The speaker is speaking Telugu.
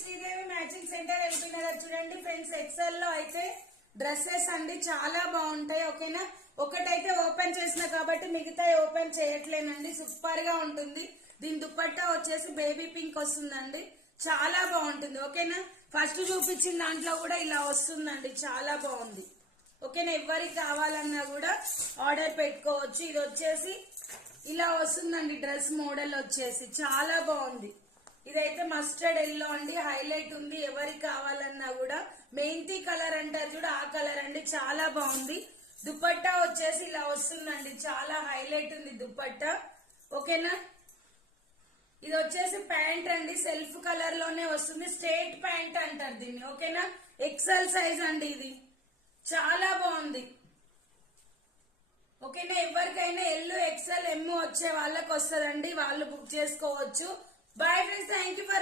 Sridevi matching centre LB Nagar. చూడండి ఫ్రెండ్స్, ఎక్సెల్ లో అయితే డ్రెస్సెస్ అండి చాలా బాగుంటాయి. ఓకేనా, ఒకటైతే ఓపెన్ చేసిన కాబట్టి మిగతా ఓపెన్ చేయట్లేనండి. సూపర్ గా ఉంటుంది. దీని దుపట్టా వచ్చేసి బేబీ పింక్ వస్తుందండి, చాలా బాగుంటుంది. ఓకేనా, ఫస్ట్ చూపించిన దాంట్లో కూడా ఇలా వస్తుందండి, చాలా బాగుంది. ఓకేనా, ఎవరికి కావాలన్నా కూడా ఆర్డర్ పెట్టుకోవచ్చు. ఇది వచ్చేసి ఇలా వస్తుందండి, డ్రెస్ మోడల్ వచ్చేసి చాలా బాగుంది. ఇదైతే మస్టర్డ్ ఎల్లో అండి, హైలైట్ ఉంది. ఎవరికి కావాలన్నా కూడా మెహందీ కలర్ అంటారు చూడ, ఆ కలర్ అండి, చాలా బాగుంది. దుపట్టా వచ్చేసి ఇలా వస్తుందండి, చాలా హైలైట్ ఉంది దుపట్టా. ఓకేనా, ఇది వచ్చేసి ప్యాంట్ అండి, సెల్ఫ్ కలర్ లోనే వస్తుంది. స్ట్రేట్ ప్యాంట్ అంటారు దీన్ని. ఓకేనా, ఎక్సెల్ సైజ్ అండి, ఇది చాలా బాగుంది. ఓకేనా, ఎవరికైనా ఎల్ ఎక్సెల్ ఎమ్ వచ్చే వాళ్ళకి వస్తుందండి, వాళ్ళు బుక్ చేసుకోవచ్చు. Bye friends, thank you for